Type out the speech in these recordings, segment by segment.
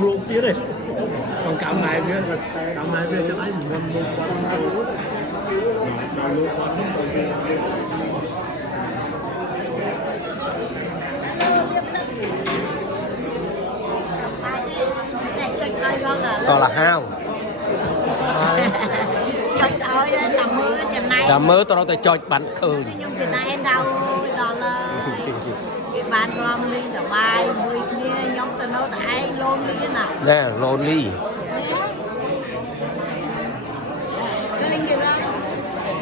luôn kia đấy còn cầm này kia cho thấy mình luôn còn luôn còn là hao tầm mơ tao nói cho bắn khơi nhưng Việt Nam đâu đó là bạn rom ly là bài mười kia nhóm tao nói tại lôn ly nào nè lôn ly cái gì đó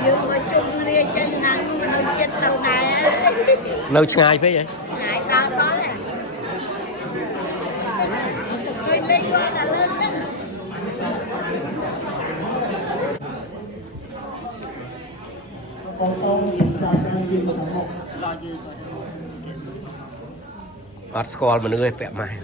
vừa có chung ly chân nắng mà nó chết đâu này nơi ngay thế vậy ngại tao đó là người ly qua là lên đó Art school mình người vẽ mày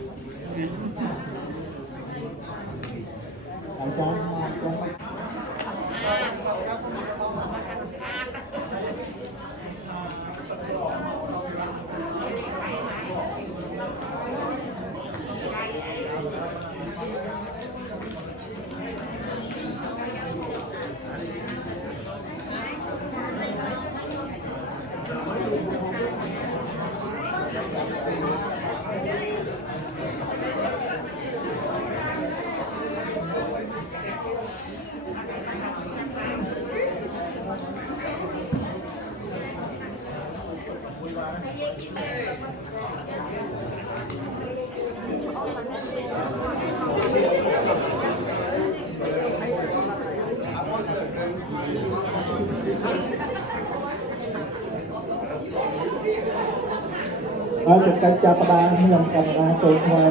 ở trên cây cha ba nhầm cầm ra tôi ngoài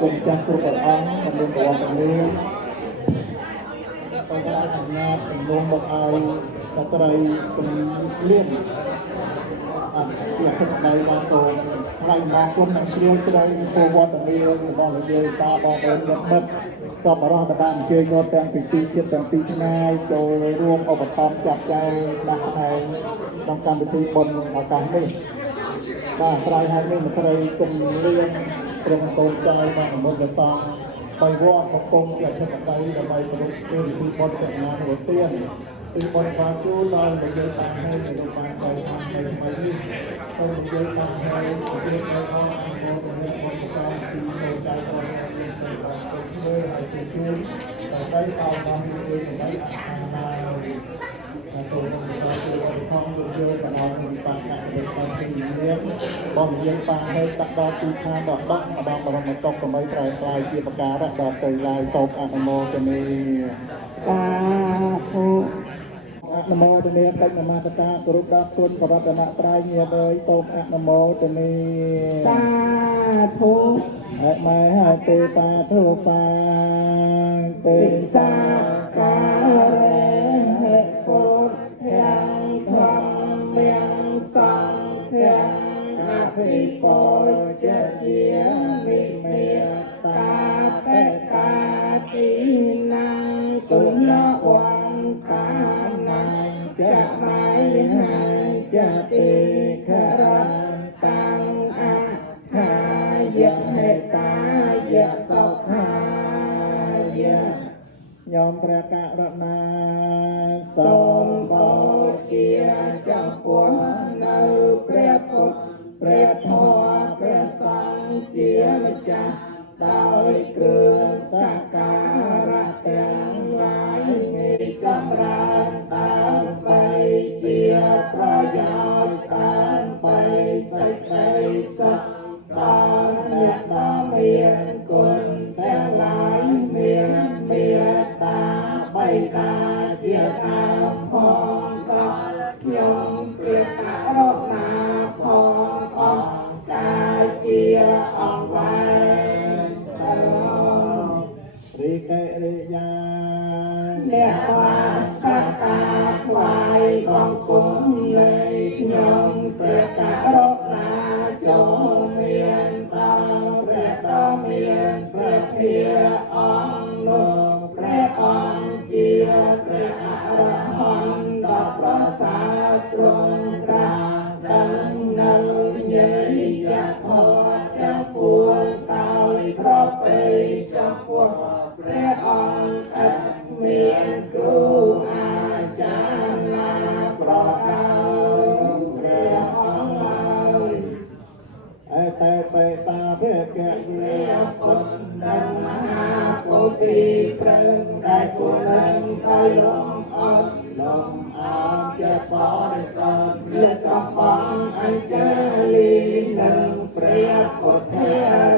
cùng cha tôi còn ăn còn luôn còn còn luôn tôi đã thành ra thành luôn một ai có đây cùng liên là thực đây là tôi lại mà cùng năng liên cái đây tôi quan tâm yêu và là người ta bao bên nhận mấtก็มารอดบ้านเจอโยนแตงปีเชียบแตงปีชนายโจรวมอบตจับใจนักแทงต้องการไปตีบนอาการนี้บ้านใครให้ไม่ใครจงเลี้ยงตรงตรงใจมาหมดเลยตาไปวอดตะกงอยากจะไปทำไมตรงเรื่องที่บนจัดงานหัวเตี้ยนตีบนความจู้ลอยไปเยอะตาให้ในโรงพยาบาลใจทำไปไปนี่ต้องเยอะตาให้เยอะไปเข้าอันโมตรงนี้บนการตีโตใจคอยเพื่อให้ถึงจุดแต่ได้เอาความเองได้อาณาตัวมันก็คือท้องเยอะแต่เรามีปากแข็งเป็นความเป็นเลี้ยงบ่มเลี้ยงปลาให้ตักดอกตีคาดอกบักมาดองมาตกกับไม้ปลายเกี่ยวกับการดอกตีลายตกอันโมจะมีสาธุอันโมจะมีเป็นมาตตากรุบดักตุนกรัตนะปลายเงียบเลยตกอันโมจะมีสาธุให้ไม่ให้เตปาทุปาเป็นสากาเรเหตุผลยังทำเมียงสังเพียงอภิปรายจะเยี่ยมมีเมียตาเปกาตีนังตุนวันตานังจะไม่ให้จะติขรันตังอาหายะเหตายะสกหายะยอมประกาศนาสมโภเกียเจ้าปัวในพระพุทธพระธรรมพระสังฆเจียมจักโดยเครื่องสักการะแต่งหลายมีกำลังตามไปเชียร์ประโยชน์ตามไปใส่ใจสักตอนเรียกน้องเมียนคนแต่หลายเมียนเมียตาใบตาเจียตามพองก็ยงเปรียบกับโลกนาพองก็ตาเจียออกไว้ริเกริยาเรียกว่าสักตาควายของกุ้งเลยยงเปรียบกับโลกนาโจเมียนตาเรียกต่อเมียนเปรียบเพียอ่อนโลกเปรียบอ่อนเจียเปรียบอรหันต์ดอกประสาตรงกลางดังนั้นเยยจะทอดจะปวดตายเพราะไปจ พวกព្រះអង្គឥតមានគ្រូអាចារ្យណាប្រដៅព្រះអង្គឡើយឯតែបេតាព្រះកញ្ញាពុទ្ធនិងមហាពុទ្ធីព្រឹងតែគួរនឹងឲ្យលំអត់លំអោនជាបរិសុទ្ធលើកបងអញ្ជើញនឹងព្រះពុទ្ធ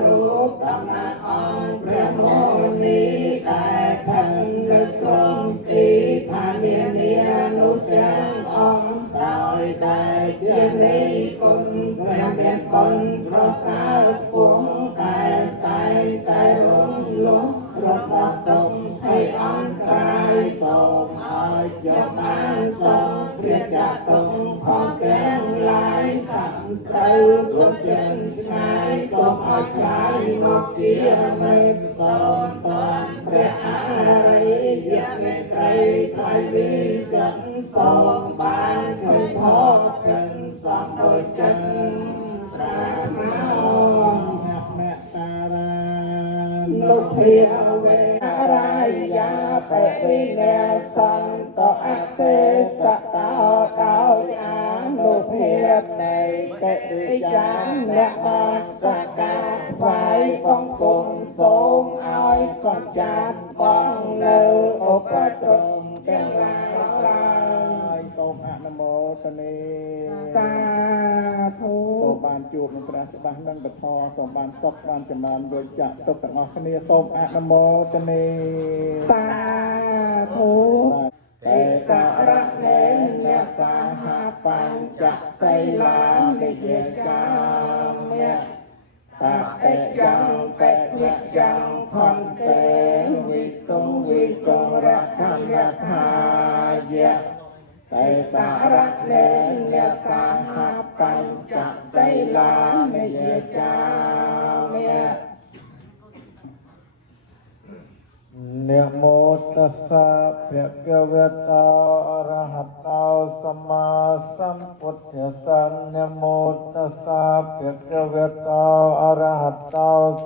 រូបតំណាងអង្គព្រះមុនីដែលស្ថិតនៅក្នុងទីឋាននានោះទាំងអង្គដោយតែជានៃគុណព្រះមានគុណប្រសើរគង់តែតែរំលងរបស់ទុំឲ្យអន្តរាយសូមឲ្យយកបានសូមព្រះចាតុងផងទាំងឡាយសត្វត្រូវទុំចិនឆ្ងាយសូមឲ្យខ្លាយមកជាមេសូមតាមព្រះអរិយមេត្រីថ្លៃវិសិទ្ធសូមបានឃើញធម៌ទាំងសំដូចចិត្តប្រាថ្នាអ្នកតារាលោកភាវេរាយាបរិញ្ញាសន្តអសេសតោដោយអានុភាពនៃកិរិយាអ្នកបាសកាថ្វាយបង្គំសូមឲ្យកុំចាត់បងនៅឧបទ្រពទាំងឡាយសូមអនុមោទនាសាធុសូមបានជួបនឹងព្រះច្បាស់នឹងពធសូមបានសុខបានចម្រើនដោយចាក់ទុកទាំងអស់គ្នាសូមអនុមោទនាសាធុទេសារៈនេនសាហបញ្ចសីលានិយាចាមិតតិយ៉ាងបេញាយ៉ាងផន្តេវិសុងរខញ្ញខាយៈតែសារៈនេនសាហបញ្ចសីលានិយាចាមិតนะโมตัสสะภะคะวะโตอะระหะโตสัมมาสัมพุทธัสสะนะโมตัสสะภะคะวะโตอะระหะโต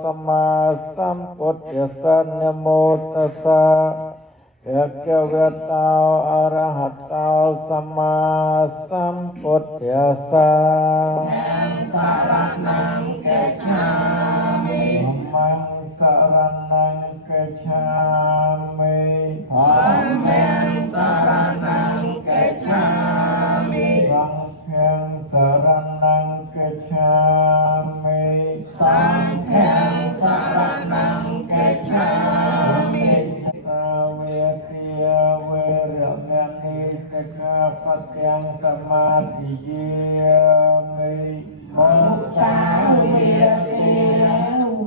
สัมมาสัมพุทธัสสะนะโมตัสสะภะคะวะโตอะระหะโตสัมมาสัมพุทธัสสะสารนังกัจฉามิธัมมังสารนังกัจฉามิธัมมังสารนังกัจฉามิสังฆังสารนังกัจฉามิสังฆังสารนังกัจฉามิสาวกเวรมณีสิกขาปัฏฐังสมาธิเยมิมุสาเว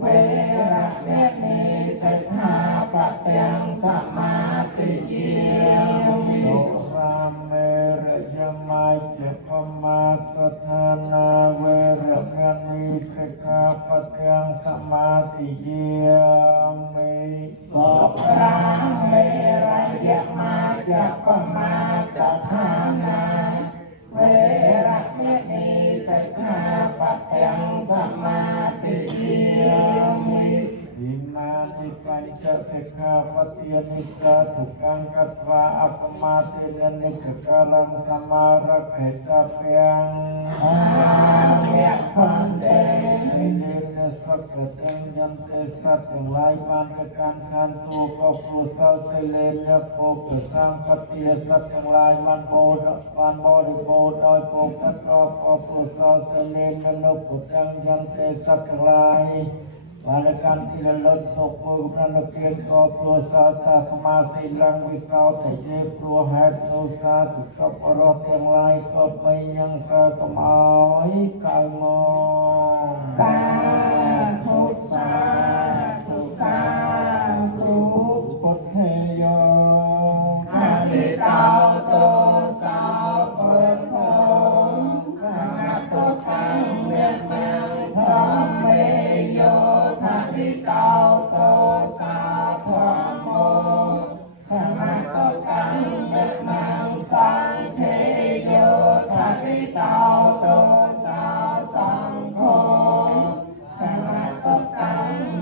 เวรมณีสิกขาปัฏฐังสมาธิเยมิโลภะเมรยมัจจปมาทฐานาเวรมณีสิกขาปัฏฐังสมาธิเยมิโสภะเมรยมัจจปมาทฐานาเวรมณีสิกขาปัฏฐังสมาธิเยมิอิมานิปัญจสิกขาปฏิยนิสาทุกังกัสสะอัปปมาเตนะนิกะลังสมาระเพตะเปียงอาเวะพันเตนิเนสักกะตังยันเตสัตทั้งหลายมานกการขันตุก็ผู้เศร้าเสเลนโภคสังปฏิยสัตทั้งหลายมันโบริโภคโดยโภคัตก็ผู้เศร้าเสเลนนุปุตังยันเตสัตทั้งหลายWalakan tidak sokong kerana kau berusaha tak semasa hilang wisau terjadi perubahan dosa tetap orang yang lain kau menyang sekemau kamu. Satu Putheyo Kali tahu dosa berkom karena Tuhan memang Tameyo Kali tahu dosa berkom karena Tuhan memang Sangkeyo Kali tahu dosa sangkom karena Tuhan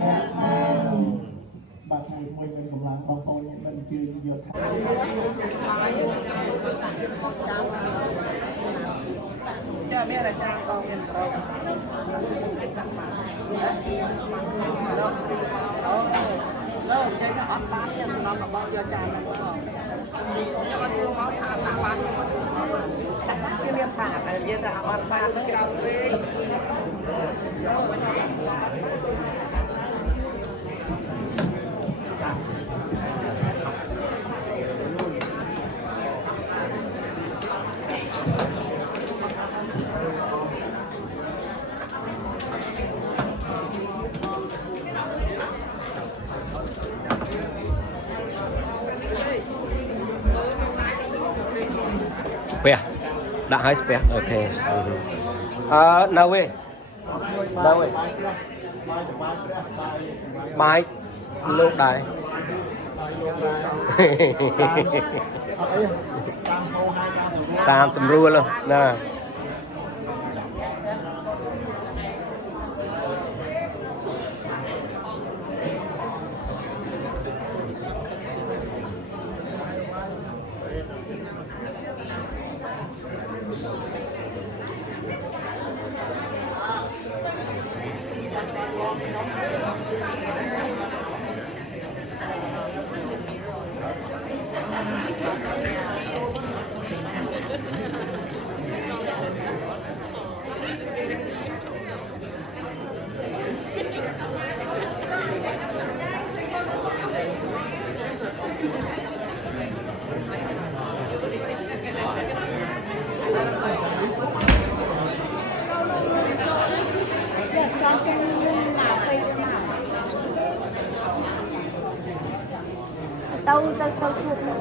ហើយមួយមានកម្លាំងបងប្អូនមិនជឿយកថា ចាមានអាចារ្យបងមានប្រូដាក់មកអូចេញទៅអត់បានទៀតសំណងរបស់យកចានហ្នឹងបងយកអត់យកមកថាដាក់បានគេមានថាតែនិយាយថាអត់បានទៅក្រៅពេក spare đã hai spare ok nào về bài lúc đài tam sầm rùa luôn nè tôi thuộc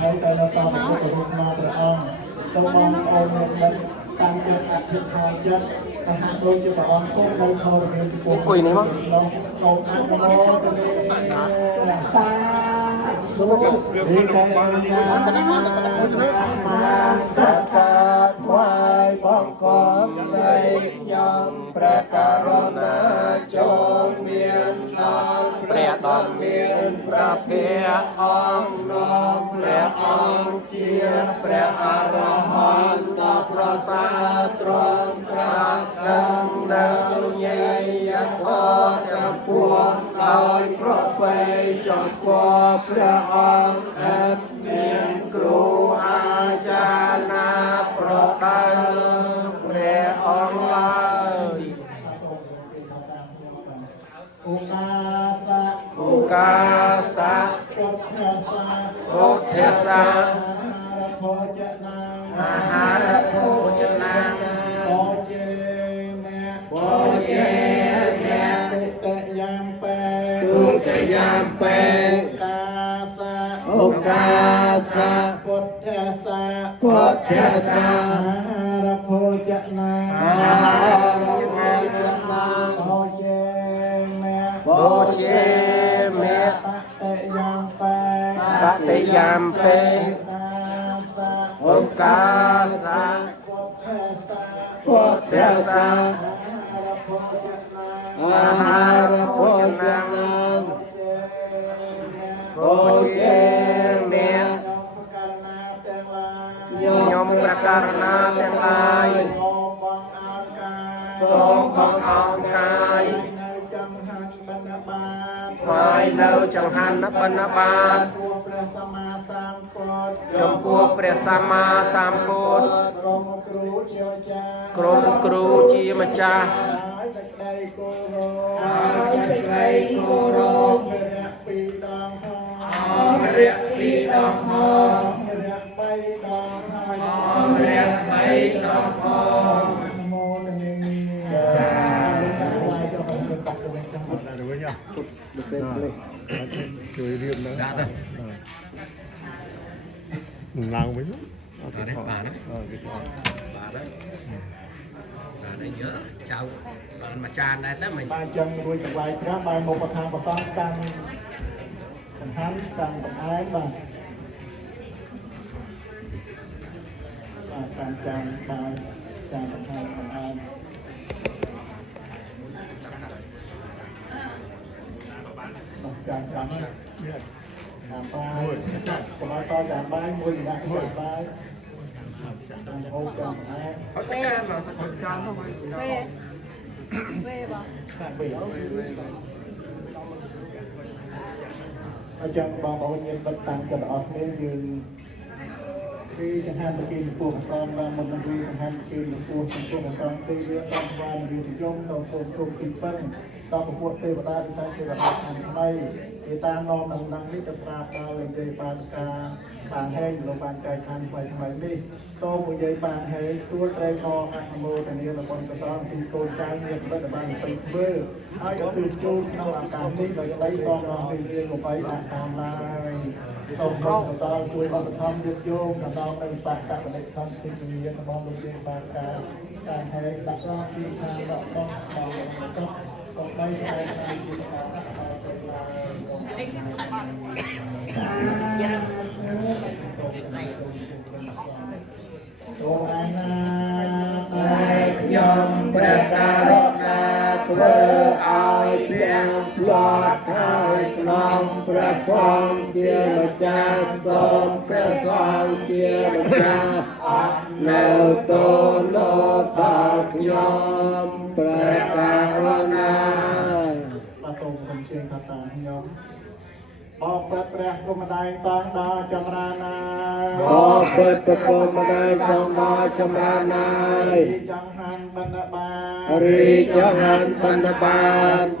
ហើយតែនៅតាមពុទ្ធរូបមកព្រះអង្គទៅបងប្អូនអ្នកមិនតាមចិត្តអធិដ្ឋានចិត្តក៏ហាក់ដូចជាព្រះអង្គគង់នៅធរមានពុទ្ធអង្គនេះមកសូមអនុមោទនាសាធុវិកញ្ញាសក្ការថ្វាយបង្គំនៃខ្ញុំព្រះករុណាចូលមានដល់ព្រះដ៏មានព្រះភិអង្គនាំព្រះអង្គជាព្រះអរហន្តដ៏ប្រសើរទ្រង់ត្រាស់ដឹងនៅញញធម៌ចំពោះដោយប្រពៃចំពោះព្រះអង្គឥតមានគ្រូអាចារ្យណាប្រដៅព្រះអង្គឡើយឧកាសៈពុទ្ធសាអាហារភោជនាបោជេមេទុតិយាមពេឧកាសៈពុទ្ធសាអាហារភោជនាបោជេមេបតិយាមពេឧកាសៈពុទ្ធសាអាហារភោជនាបោជេមេខ្ញុំប្រការណាទាំងឡាយសូមបង្ អោមកាយ នៅចង្ហាន់បណ្ឌបាត ថ្វាយនៅចង្ហាន់បណ្ឌបាត ពួកព្រះសម្មាសម្ពុទ្ធ ចំពោះព្រះសម្មាសម្ពុទ្ធ ក្រុមគ្រូជាម្ចាស់ ក្រុមគ្រូជាម្ចាស់ ហើយសេចក្តីគោរព ហើយសេចក្តីគោរព រយៈពីរដងផង អមរយៈពីរដងផង រយៈបីដងហើយ អមរយៈបីដងផង នមោទនីចា៎ថ្វាយចុះឲ្យទៅបាត់ទៅវិញចាំបាត់ទៅវិញជួយរៀបនៅដាក់ទៅឡើងវិញអូខេបាទអូខេបាទបាទហើយយកចៅបានមួយចានដែរទៅមិន បានចឹងរួចចង្វាយស្រាប់បានមកប្រធានប្រសងកាន់សំខាន់កាន់បង្អែមបាទកាន់ចានបាយចានបង្អែមបង្អែមមកចានកាន់នេះតាមបាយសម្រាប់តចានបាយមួយដាក់ចានបាយចានហូបចានបង្អែម អត់ចានមកអត់ចានទៅ về bà ដាក់បីអញ្ចឹងបងប្អូនញាតិមិត្តតាមចិត្តអស់គ្នាយើងគឺចង្ហាន់ពីពពួកអសងបានមកនឹងវាចង្ហាន់ពីពពួកអសងគឺវាតាមបានវានិយមដល់សូមសូមពីប៉ុនដល់ពពួកទេវតាទីតាទេវតាខាងថ្មីគេតាមនាំដំណឹងនេះទៅប្រាប់ដល់លេខទេបានការបានហេងលោកបានចែកខាងថ្មីថ្មីនេះសូមនិយាយបានហេងទួលត្រេកអរអនុមោទនារបស់ព្រះសង្ឃពីកូនចៅញាតិមិត្តបានទៅធ្វើហើយក៏គឺជួបក្នុងឱកាសនេះដោយឡៃសូមអរគុណលោកបីអាតាមឡាយសូមប្រកបដល់ជួយឧបត្ថម្ភយុទ្ធយោងដល់នៅបាក់កបនិសន្ធសិទ្ធិមានរបស់លោកយើងបានការហេងដាក់រកពីខាងដកដល់ក៏បីហើយខាងទីស្ថានភាពទៅឡើយសូមអាណាតែខ្ញុំព្រះករណាធ្វើឲ្យព្រះផ្លត់ហើយក្នុងព្រះសង្ឃជាម្ចាស់សូមព្រះសង្ឃជាម្ចាស់នៅតនូដល់ខ្ញុំព្រះករណាបាទសូមគុំជើងថាតាខ្ញុំបបិទ្ធព្រះគុំម្ដាយសង្ឃដល់ចម្រើនណាបបិទ្ធគុំម្ដាយសង្ឃដល់ចម្រើនណាចង្ហាន់បណ្ឌបារីចង្ហាន់បណ្ឌបា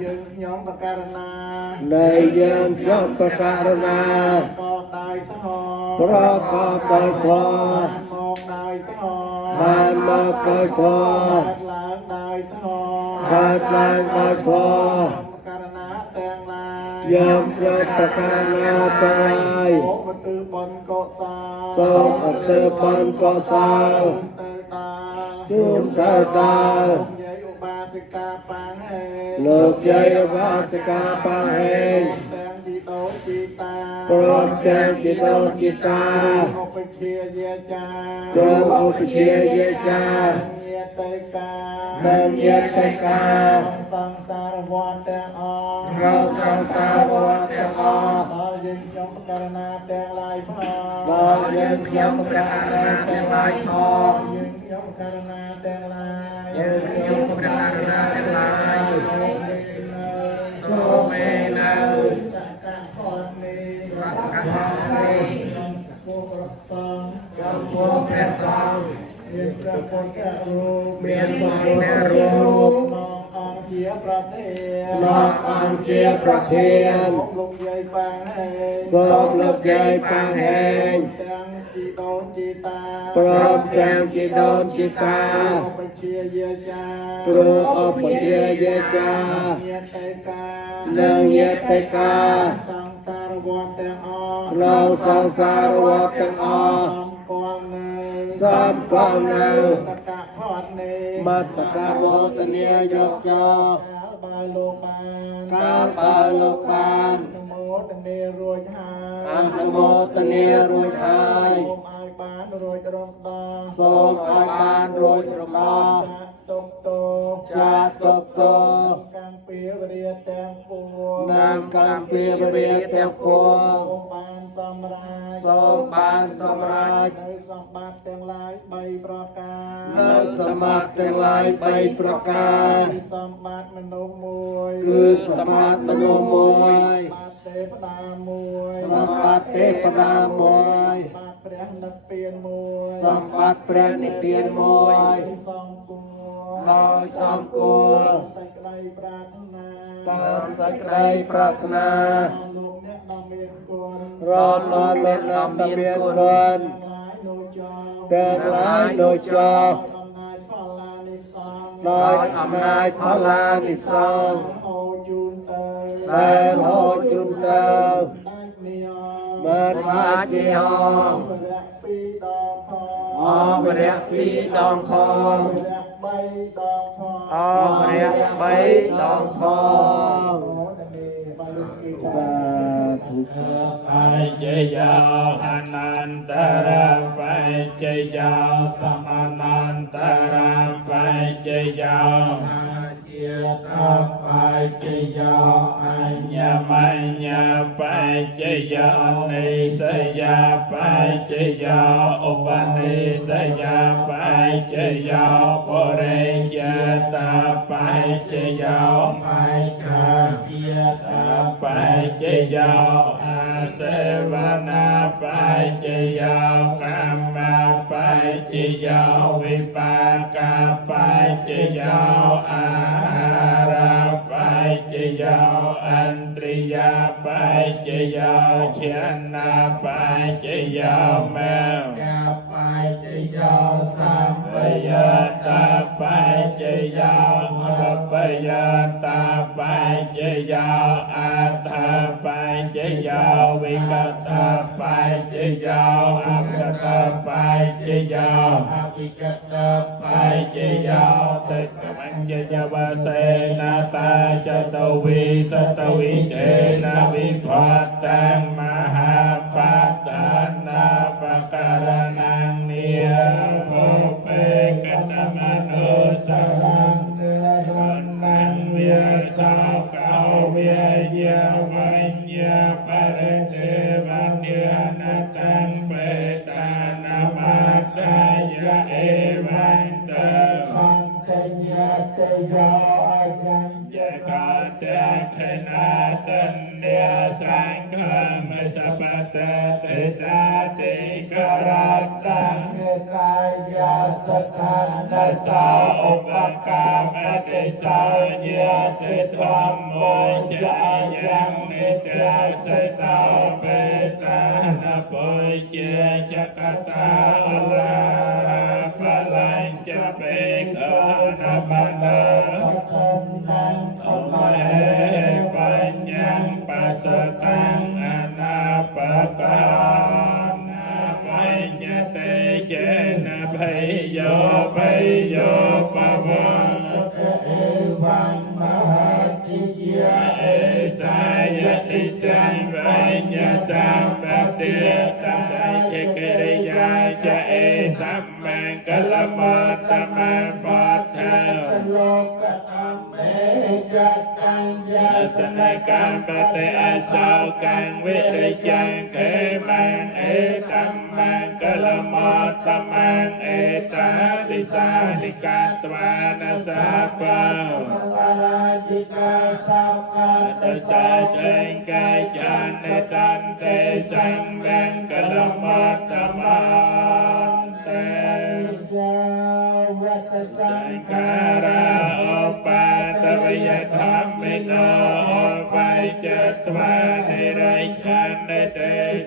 យើងខ្ញុំប្រការណានៃយើងខ្ញុំប្រការណាក៏ដោយធម៌ប្រកបដោយធម៌មកដោយធម៌បានមកដោយធម៌ឡើងដោយធម៌កើតឡើងដោយធម៌ករណាទាំងឡាយយើងខ្ញុំប្រការណាទាំងឡាយសូមឧទ្ទិសបុណ្យកុសលសូមឧទ្ទិសបុណ្យកុសលទៅដល់ជូនទៅដល់យាយឧបាសិកាបាងហេលោកយាយឧបាសិកាបាងហេទាំងជីដូនជីតាព្រមទាំងជីដូនជីតាឧបជាយាចាព្រមឧបជាយាចាញាតិកាដែលញាតិកាសង្សារវត្តទាំងអស់រកសង្សារវត្តទាំងអស់ដល់យើងខ្ញុំករណាទាំងឡាយផងដល់យើងខ្ញុំករណាទាំងឡាយផងយើងខ្ញុំករណាទាំងឡាយយើងខ្ញុំករណាទាំងឡាយសូមមេនៅសក្កផតនេះសក្កផតនេះពួកព្រះសង្ឃចំពោះព្រះសង្ឃមានព្រះពុទ្ធរូបមានព្រះពុទ្ធរូបអង្គជាប្រធានស្នងអង្គជាប្រធានលោកយាយបាងហេសូមលោកយាយបាងហេទាំងជីដូនជីតាព្រមទាំងជីដូនជីតាឧបជាយាចាគ្រូឧបជាយាចាញាតិកានិងញាតិកាសង្សារវត្តទាំងអស់ក្នុងសង្សារវត្តទាំងអស់សំគាល់នៅតកៈផតនេះមតកៈវតនាយកចោកាលបើលោកបានអនុមោទនារួចហើយអនុមោទនារួចហើយសូមឲ្យបានរួចរំដោះសូមឲ្យបានរួចរំដោះទុកទោចាទុកទោកម្មពីវរិយទាំងពួងនិងកម្មពីវរិយទាំងពួងសូមបានសម្រេច សូមបានសម្រេច នៅសម្បត្តិទាំងឡាយ3ប្រការ នៅសម្បត្តិទាំងឡាយ3ប្រការ សម្បត្តិមនុស្សមួយ គឺសម្បត្តិមនុស្សមួយ សម្បត្តិទេវតាមួយ សម្បត្តិទេវតាមួយ សម្បត្តិព្រះនិព្វានមួយ សម្បត្តិព្រះនិព្វានមួយ សំគួរ ដោយសំគួរ សេចក្តីប្រាថ្នា តាមសេចក្តីប្រាថ្នា លោកអ្នកដ៏មានគុណ រលត់មានអមមានគុណ ទាំងឡាយដូចចោ ទាំងឡាយដូចចោ អំណាចផល្លានិសង្ឃ ដោយអំណាចផល្លានិសង្ឃ ហូរជូនទៅ ដែលហូរជូនទៅ ដាច់នីអ មិនអាចនិយម បរៈពីរដងផង អបរៈពីរដងផង បរៈ3ដងផង អបរៈ3ដងផង ปัจเจยาอนันตระปัจเจยาสมานันตระปัจเจยาอาเจตาปัจเจยาอัญญมัญญปัจเจยานิสยาปัจเจยาอุปนิสยาปัจเจยาปุเรยตาปัจเจยามัจจาเจตาปัจเจยาอาเสวนาปัจเจยากรรมปัจเจยาวิปากาปัจเจยาอาหารปัจเจยาอันตริยาปัจเจยาเชนะปัจเจยาแมวปัจเจยาสัมปยตาปัจเจยาอัปปยตาปัจเจยาอัตถปัจเจยาวิกตาปัจเจยาอัปกตาปัจเจยาอวิกตาปัจเจยาติสมัญเจยวาเสนาตาจตวิสตวิเจนะวิภัตตังมหาปัตตานาปการนังเนียโภเปกตมโนสรังเนรนังเวียสาวเกาเวียเยวัญญาปะเรเทวันเดือนตังเปตานามาจายะเอวันเตขันเตญะเตยาอายัญญกาเตขนาตันเนียสังฆมสัพพะเตตาติกรัตตังกายาสขันนาสาอุปกามติสาเยติธรรมโมจายังนิตยสตาเปตานาปุจเจจักตาลาภลัญจะเปกนาปันดานังธรรมะปัญญังปัสสตังอนาปกานาปัญญเตเจนะเพยโยเพยโยปะวังเอวังมหัตถิยะเอสายติจังปัญญสัมปติตัสสะเจกิริยาจะเอธัมมังกัลมัตตมังปัฏฐาโลกตัมเมจัตตังยาสนกัมปเตอสาวกังวิริยังเขมังเอตัมมังกัลมัตตมังเอตาติสานิกาตวานาสาปะวราจิกาสัพพะตัสสะเจงกายจานเนตันเตสังแบงกัลมัตตมังเตสังขาราอุปาตวิยธรรมิโนปัจจตวานิริชันเต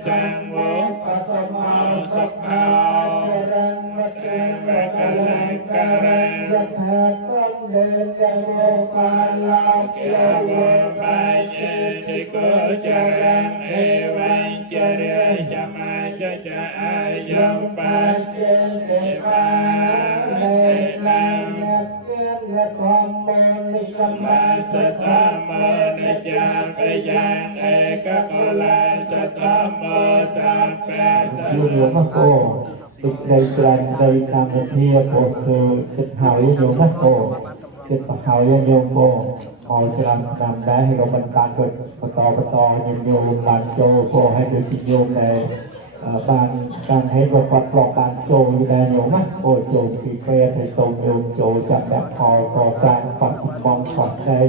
สังวุปสมโมสุขารังวเตวะกลังกรังยะถาตังเดชะโมปาลาเกียวปัญเยติโกจารังเอวังเจเรจมาจะอายุปัจเจเตปาเนตังและความโมนิกมาสตามโมนิจาปยังเอกกุลาสตามโมสัมเปสัม หลวงพ่อโตติดในแปลงในการเทียบโอคือติดหายโยมพ่อโตติดปะหายโยมโมขอจรันนำได้ให้เราบรรดาเกิดปตโยมโยมลานโจโคให้เป็นจิตโยมใน បានការហេតុរបស់គាត់ប្លុកបានចូលដែរញោមណាអូចូលពីពេលទៅសូមញោមចូលចាប់ដាក់ផលកសាងគាត់សំបងគាត់តែ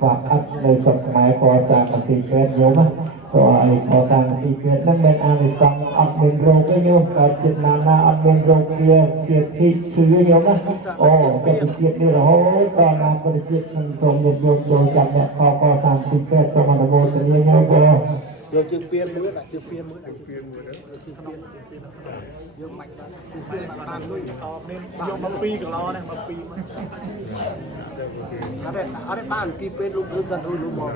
គាត់អត់នៅស្រុកខ្មែរកសាងមន្ទីរពេទ្យញោមណាព្រោះឲ្យកសាងមន្ទីរពេទ្យហ្នឹងមានអានិសង្សអត់មានរោគទេញោមកើតចិត្តណាអត់មានរោគជាទីគឺញោមណាអូទៅជាតិនេះរហូតដល់ណាប្រតិជាតិនឹងសូមញោមចូលចាប់ដាក់ផលកសាងមន្ទីរពេទ្យសូមអនុមោទនាញោមបងយកជើងពៀនមើលដាក់ជើងពៀនមើលដាក់ជើងពៀនមើលជើងក្នុងយើងមិនបានជើងពៀនបានលុយតបនេះយកមក2គីឡូនេះមក2អត់បានទីពេទ្យលោកគឺគាត់លោកមក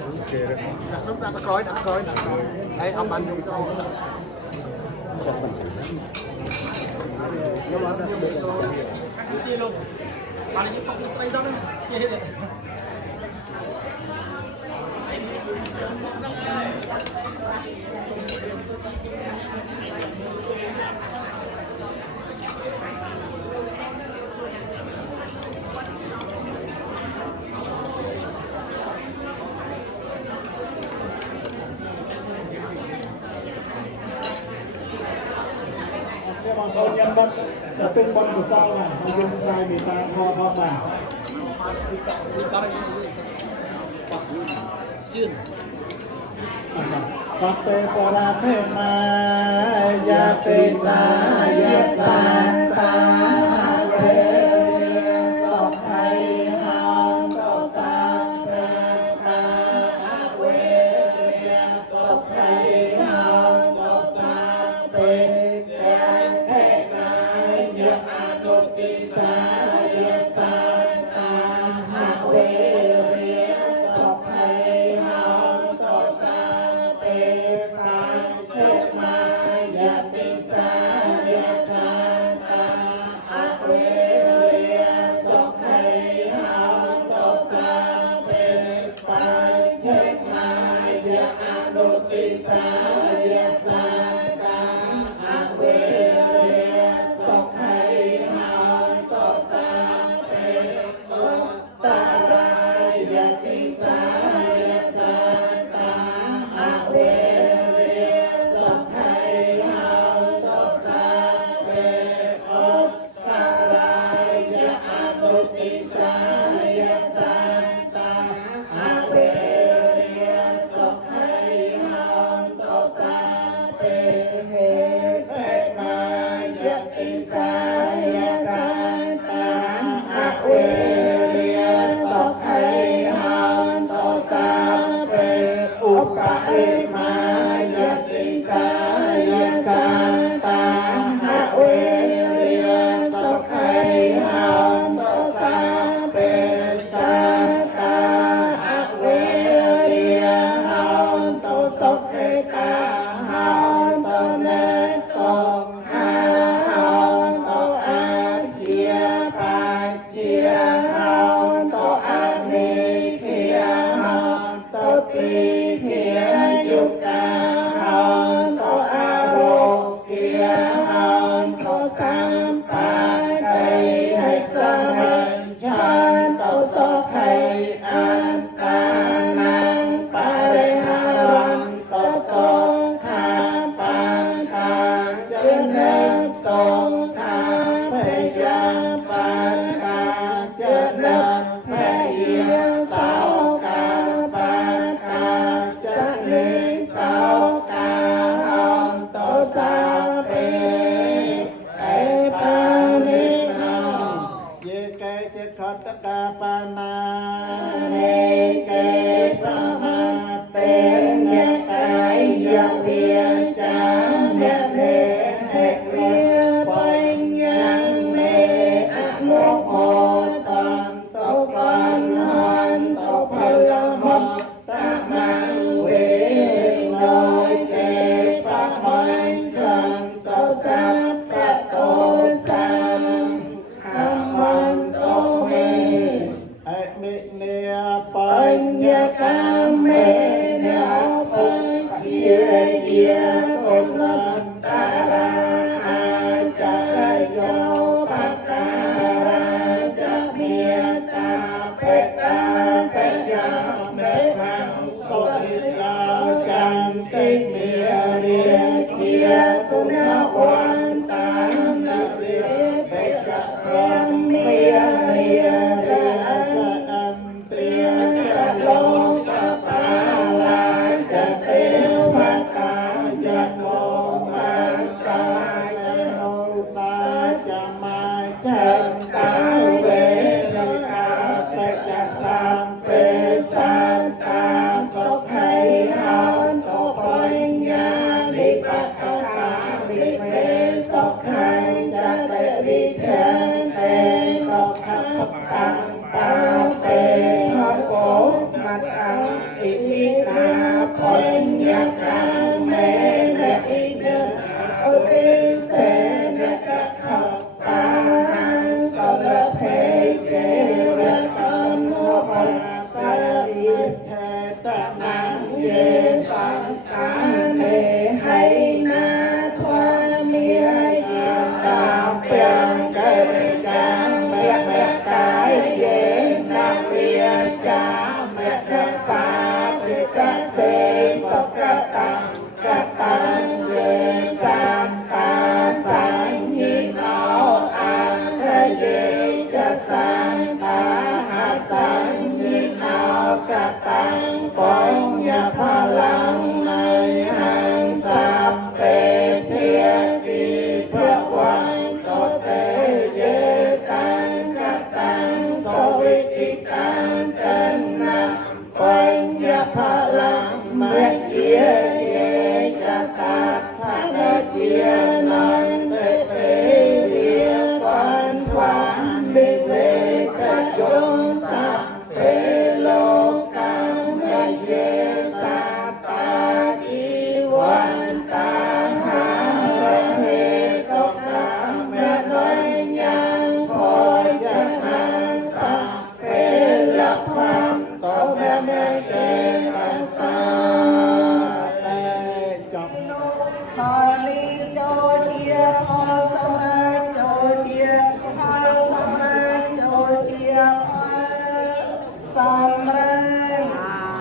អូខេដាក់ក្រោយហើយអត់បានយកទៅចាប់បានចាំយកបានយកទៅជាលោកបានយកទៅស្រីទៅនេះជាបងប្អូនញ៉ាំបាត់តែពេញបនកសលណាយើងឆ្លើយមេត្តាខផងបាទបតេបរាធេមាយាតិសាយសាតាវេសុខៃហោតសាតាវេសុខៃហោតសាពេ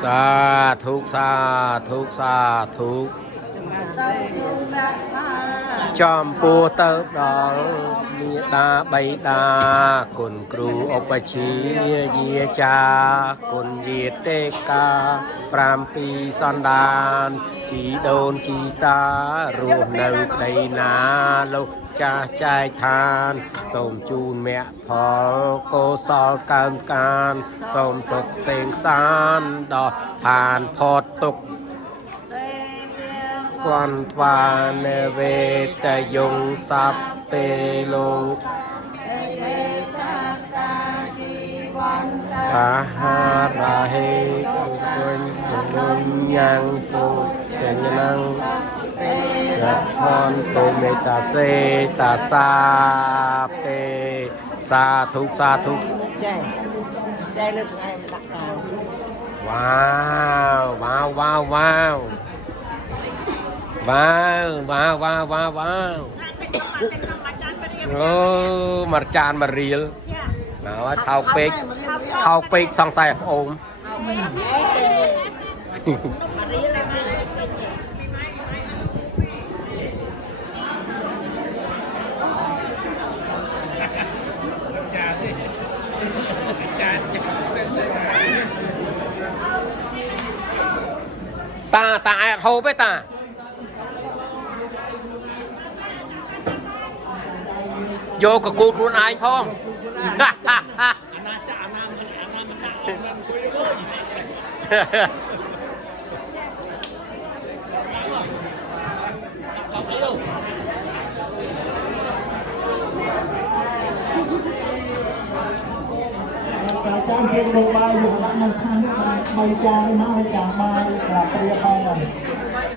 สาธุสาธุสาธุจอมปูเติบดองมีตาใบดาคุณครูอุปชีเยียจากุณเยียเตกาปรามปีสันดานจีโดนจีตารวมในใดนาโลกจะใจทานส่งจูนแม่พอโกสอการการส่งตกเสงสารดอกผ่านพอตกควันวานเวตยงสัพเปโลกปะหาราเหคนบุญยังปุเจญนังรัตพรตุเมตาเสตาสาเปสาธุสาธุว้าวว้าวว้าวว้าวว้าวว้าวว้าวว้าวว้าวโอ้มาจานมาเรียลนะว่าเท้าเป็กสองใส่โอมตาแอดโฮไปตาโยกับกูคุณอายพ้องการจ้างเพลงลงมาอยู่หลังมันทางใบจางไม่มาจางมาเตรียมไป